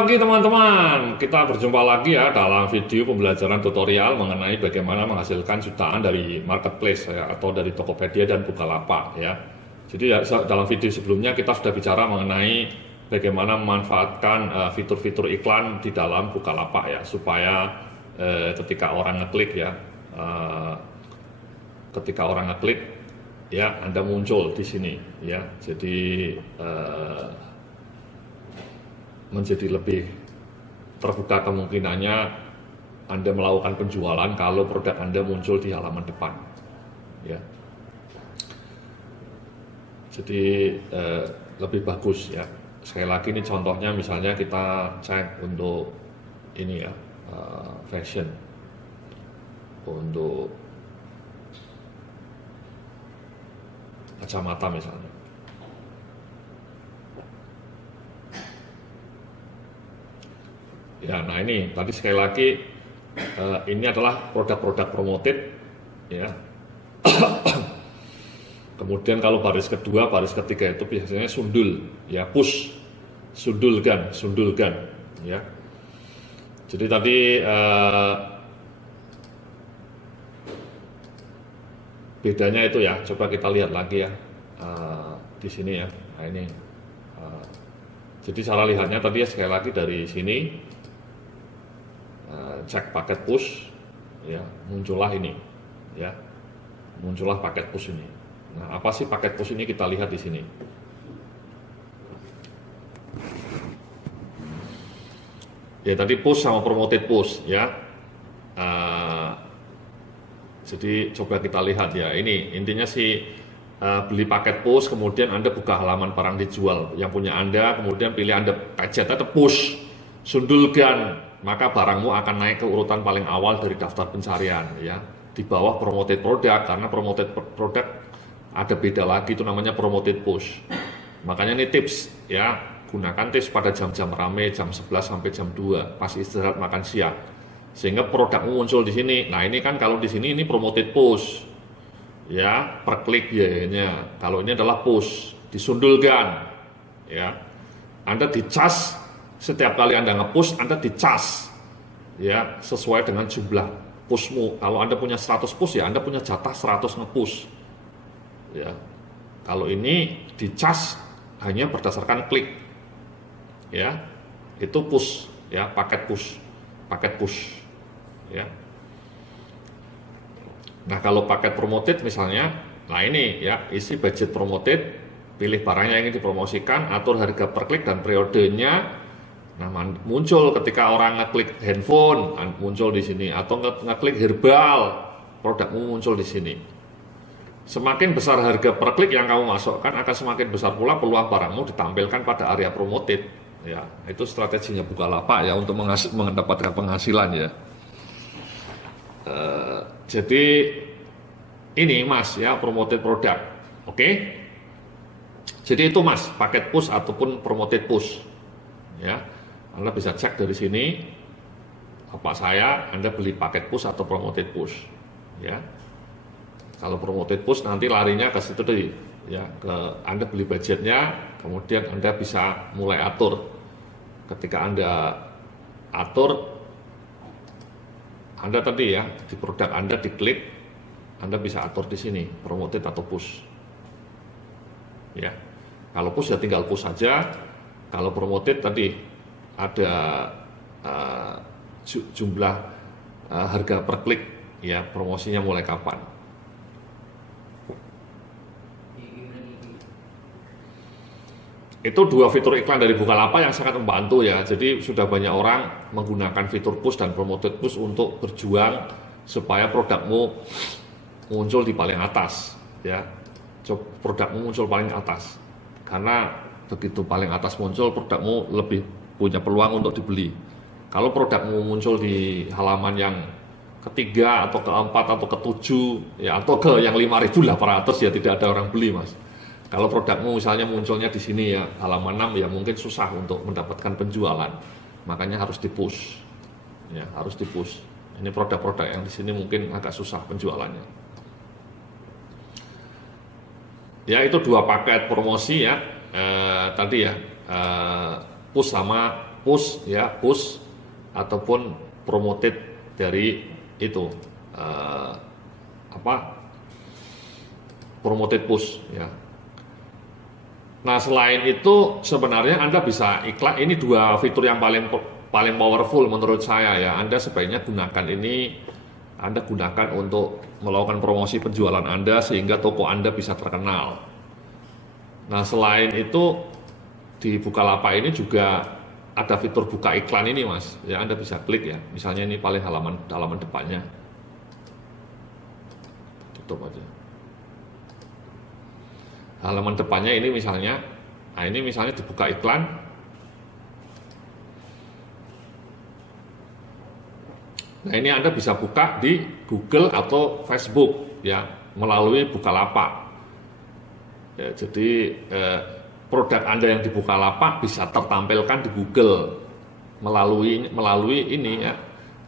pagi teman-teman, kita berjumpa lagi ya dalam video pembelajaran tutorial mengenai bagaimana menghasilkan jutaan dari marketplace ya, atau dari Tokopedia dan Bukalapak ya. Jadi ya, dalam video sebelumnya kita sudah bicara mengenai bagaimana memanfaatkan fitur-fitur iklan di dalam Bukalapak ya, supaya ketika orang ngeklik ya, ya Anda muncul di sini ya. Jadi menjadi lebih terbuka kemungkinannya Anda melakukan penjualan kalau produk Anda muncul di halaman depan ya. Jadi lebih bagus ya. Sekali lagi ini contohnya, misalnya kita cek untuk ini ya, fashion, untuk kacamata misalnya. Ya, nah ini tadi sekali lagi ini adalah produk-produk promoted ya. Kemudian kalau baris kedua, baris ketiga itu biasanya sundul ya, push, sundulkan ya. Jadi tadi bedanya itu ya, coba kita lihat lagi ya di sini ya. Nah ini jadi cara lihatnya tadi ya, sekali lagi dari sini cek paket push ya, muncullah ini ya, muncullah paket push ini. Nah, apa sih paket push ini? Kita lihat di sini. Ya tadi push sama promoted push ya. Jadi coba kita lihat ya, ini intinya sih beli paket push, kemudian Anda buka halaman barang dijual yang punya Anda, kemudian pilih Anda pencet atau push, sundulkan, maka barangmu akan naik ke urutan paling awal dari daftar pencarian ya, di bawah promoted product. Karena promoted product ada beda lagi, itu namanya promoted push. Makanya ini tips ya, gunakan tips pada jam-jam rame, jam 11 sampai jam 2 pas istirahat makan siang, sehingga produkmu muncul di sini. Nah ini kan kalau di sini ini promoted push ya, per klik biayanya. Kalau ini adalah push, disundulkan ya, Anda dicas. Setiap kali Anda nge-push, Anda dicas ya, sesuai dengan jumlah pushmu. Kalau Anda punya 100 push ya, Anda punya jatah 100 nge-push ya. Kalau ini dicas hanya berdasarkan klik ya, itu push ya, paket push ya. Nah kalau paket promoted misalnya, nah ini ya, isi budget promoted, pilih barangnya yang ingin dipromosikan, atur harga per klik dan periodenya. Nah, muncul ketika orang ngeklik handphone, muncul di sini, atau ngeklik herbal, produkmu muncul di sini. Semakin besar harga per klik yang kamu masukkan, akan semakin besar pula peluang barangmu ditampilkan pada area promoted. Ya, itu strateginya Bukalapak ya, untuk mendapatkan penghasilan ya. Jadi ini Mas ya, promoted produk, oke? Jadi itu Mas, paket push ataupun promoted push ya. Anda bisa cek dari sini, apa saya, Anda beli paket push atau promoted push ya. Kalau promoted push nanti larinya ke situ tadi ya, ke Anda beli budgetnya, kemudian Anda bisa mulai atur. Ketika Anda atur, Anda tadi ya, di produk Anda diklik, Anda bisa atur di sini promoted atau push ya. Kalau push ya tinggal push saja. Kalau promoted tadi ada jumlah harga per klik ya, promosinya mulai kapan. Itu dua fitur iklan dari Bukalapak yang sangat membantu ya. Jadi sudah banyak orang menggunakan fitur push dan promoted push untuk berjuang supaya produkmu muncul di paling atas ya. Produkmu muncul paling atas, karena begitu paling atas muncul, produkmu lebih punya peluang untuk dibeli. Kalau produkmu muncul di halaman yang ketiga atau keempat atau ketujuh ya, atau ke yang 5.800 ya, tidak ada orang beli Mas. Kalau produkmu misalnya munculnya di sini ya, halaman 6 ya, mungkin susah untuk mendapatkan penjualan. Makanya harus di-push ya, harus di-push. Ini produk-produk yang di sini mungkin agak susah penjualannya. Ya itu dua paket promosi ya, tadi ya, push sama push ya, push ataupun promoted dari itu promoted push ya. Nah, selain itu sebenarnya Anda bisa iklan. Ini dua fitur yang paling powerful menurut saya ya. Anda sebaiknya gunakan ini, Anda gunakan untuk melakukan promosi penjualan Anda sehingga toko Anda bisa terkenal. Nah, selain itu di Bukalapak ini juga ada fitur buka iklan ini, Mas. Ya, Anda bisa klik ya. Misalnya ini paling halaman depannya. Tutup aja. Halaman depannya ini misalnya, nah ini misalnya dibuka iklan. Nah, ini Anda bisa buka di Google atau Facebook ya, melalui Bukalapak. Ya, jadi produk Anda yang di Bukalapak bisa tertampilkan di Google melalui ini ya.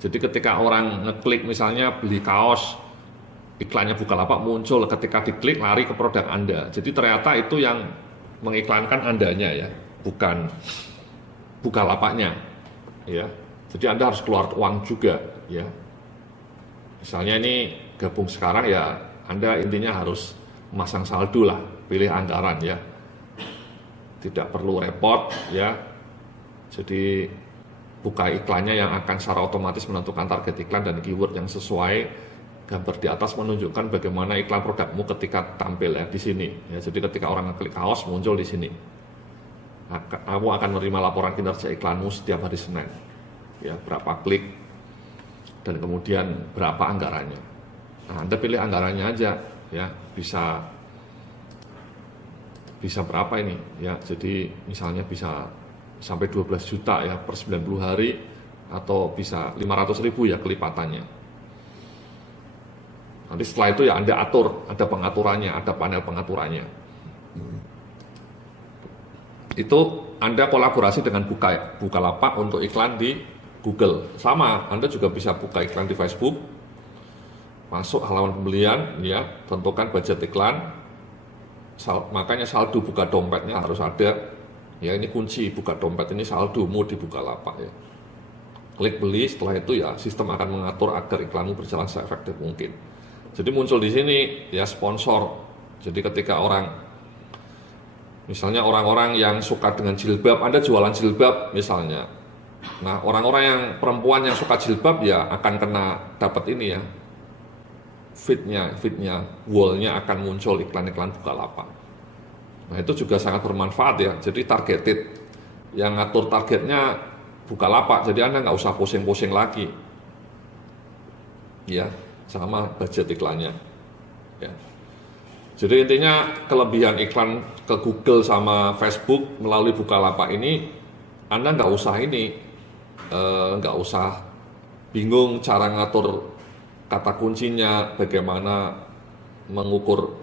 Jadi ketika orang ngeklik misalnya beli kaos, iklannya Bukalapak muncul, ketika diklik lari ke produk Anda. Jadi ternyata itu yang mengiklankan Andanya ya, bukan Bukalapaknya ya. Jadi Anda harus keluar uang juga ya. Misalnya ini gabung sekarang ya, Anda intinya harus memasang saldo lah, pilih anggaran ya. Tidak perlu repot ya. Jadi buka iklannya yang akan secara otomatis menentukan target iklan dan keyword yang sesuai. Gambar di atas menunjukkan bagaimana iklan produkmu ketika tampil ya di sini. Ya, jadi ketika orang ngeklik kaos muncul di sini. Kamu akan menerima laporan kinerja iklanmu setiap hari Senin. Ya, berapa klik dan kemudian berapa anggarannya. Nah, Anda pilih anggarannya aja ya, bisa berapa ini ya. Jadi misalnya bisa sampai 12 juta ya per 90 hari atau bisa 500.000 ya kelipatannya. Nanti setelah itu ya Anda atur, ada pengaturannya, ada panel pengaturannya. Itu Anda kolaborasi dengan Bukalapak untuk iklan di Google. Sama, Anda juga bisa buka iklan di Facebook. Masuk halaman pembelian, ya, tentukan budget iklan. Makanya saldo buka dompetnya harus ada. Ya, ini kunci buka dompet ini saldomu di Bukalapak ya. Klik beli, setelah itu ya sistem akan mengatur agar iklanmu berjalan seefektif mungkin. Jadi muncul di sini ya sponsor. Jadi ketika misalnya orang-orang yang suka dengan jilbab, Anda jualan jilbab misalnya. Nah, orang-orang yang perempuan yang suka jilbab ya akan kena dapat ini ya. Fitnya, wall-nya akan muncul iklan-iklan Bukalapak. Nah, itu juga sangat bermanfaat ya. Jadi targeted, yang ngatur targetnya Bukalapak. Jadi Anda nggak usah pusing-pusing lagi. Ya, sama budget iklannya. Ya. Jadi intinya kelebihan iklan ke Google sama Facebook melalui Bukalapak ini, Anda nggak usah bingung cara ngatur kata kuncinya, bagaimana mengukur,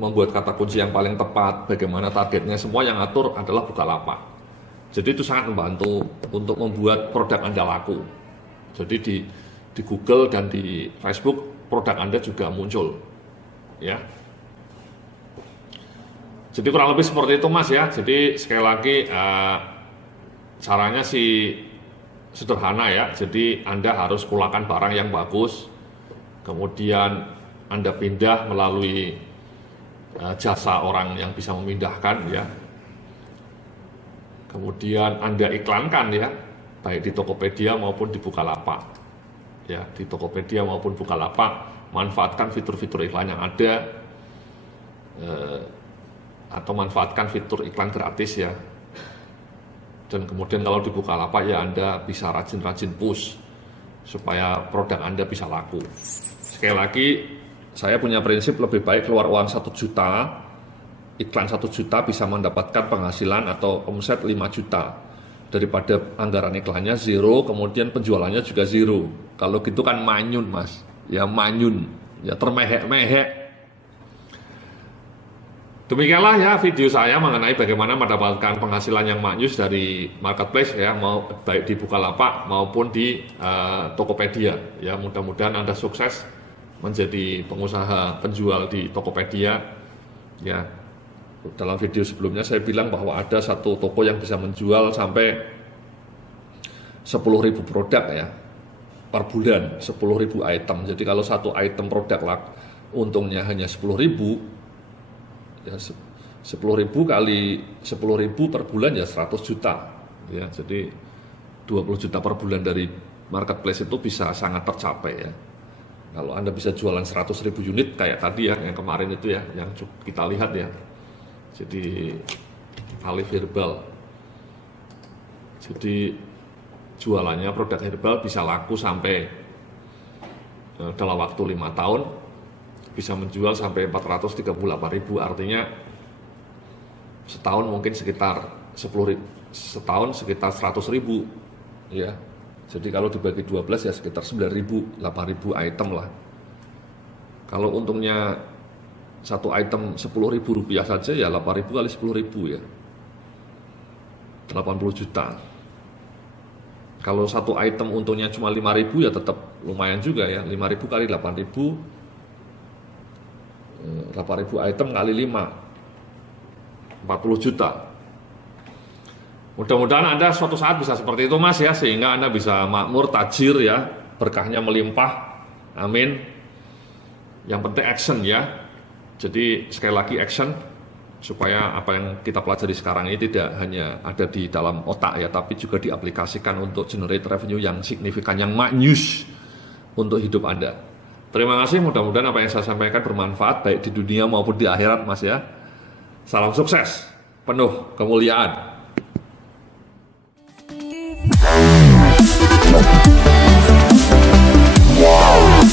membuat kata kunci yang paling tepat, bagaimana targetnya, semua yang ngatur adalah Bukalapak. Jadi itu sangat membantu untuk membuat produk Anda laku. Jadi di Google dan di Facebook produk Anda juga muncul, ya. Jadi kurang lebih seperti itu Mas ya. Jadi sekali lagi caranya sih sederhana ya. Jadi Anda harus keluarkan barang yang bagus, kemudian Anda pindah melalui jasa orang yang bisa memindahkan ya. Kemudian Anda iklankan ya, baik di Tokopedia maupun di Bukalapak. Ya, di Tokopedia maupun Bukalapak, manfaatkan fitur-fitur iklan yang ada, atau manfaatkan fitur iklan gratis ya. Dan kemudian kalau di Bukalapak ya Anda bisa rajin-rajin push supaya produk Anda bisa laku. Sekali lagi, saya punya prinsip lebih baik keluar uang 1 juta, iklan 1 juta bisa mendapatkan penghasilan atau omset 5 juta daripada anggaran iklannya zero, kemudian penjualannya juga zero. Kalau gitu kan manyun Mas, ya manyun, ya termehek-mehek. Demikianlah ya video saya mengenai bagaimana mendapatkan penghasilan yang maknyus dari marketplace ya, mau baik di Bukalapak maupun di Tokopedia. Ya, mudah-mudahan Anda sukses menjadi pengusaha penjual di Tokopedia. Ya, dalam video sebelumnya saya bilang bahwa ada satu toko yang bisa menjual sampai 10.000 produk ya per bulan, 10.000 item. Jadi kalau satu item produk untungnya hanya 10.000, ya 10.000 kali 10.000 per bulan ya 100 juta ya. Jadi 20 juta per bulan dari marketplace itu bisa sangat tercapai ya. Kalau Anda bisa jualan 100.000 unit kayak tadi ya, yang kemarin itu ya, yang kita lihat ya. Jadi Alif Herbal. Jadi jualannya produk herbal bisa laku sampai dalam waktu 5 tahun bisa menjual sampai 438.000, artinya setahun mungkin sekitar 10.000, setahun sekitar 100.000 ya. Jadi kalau dibagi 12 ya sekitar 9.000, 8.000 item lah. Kalau untungnya satu item Rp10.000 saja ya 8.000 kali 10.000 ya 80 juta. Kalau satu item untungnya cuma 5.000 ya tetap lumayan juga ya, 5.000 kali 8.000, 8.000 item kali 5, 40 juta. Mudah-mudahan Anda suatu saat bisa seperti itu Mas ya, sehingga Anda bisa makmur, tajir ya, berkahnya melimpah, amin. Yang penting action ya. Jadi sekali lagi action, supaya apa yang kita pelajari sekarang ini tidak hanya ada di dalam otak ya, tapi juga diaplikasikan untuk generate revenue yang signifikan, yang maknyus untuk hidup Anda. Terima kasih, mudah-mudahan apa yang saya sampaikan bermanfaat baik di dunia maupun di akhirat Mas ya. Salam sukses, penuh kemuliaan. Wow.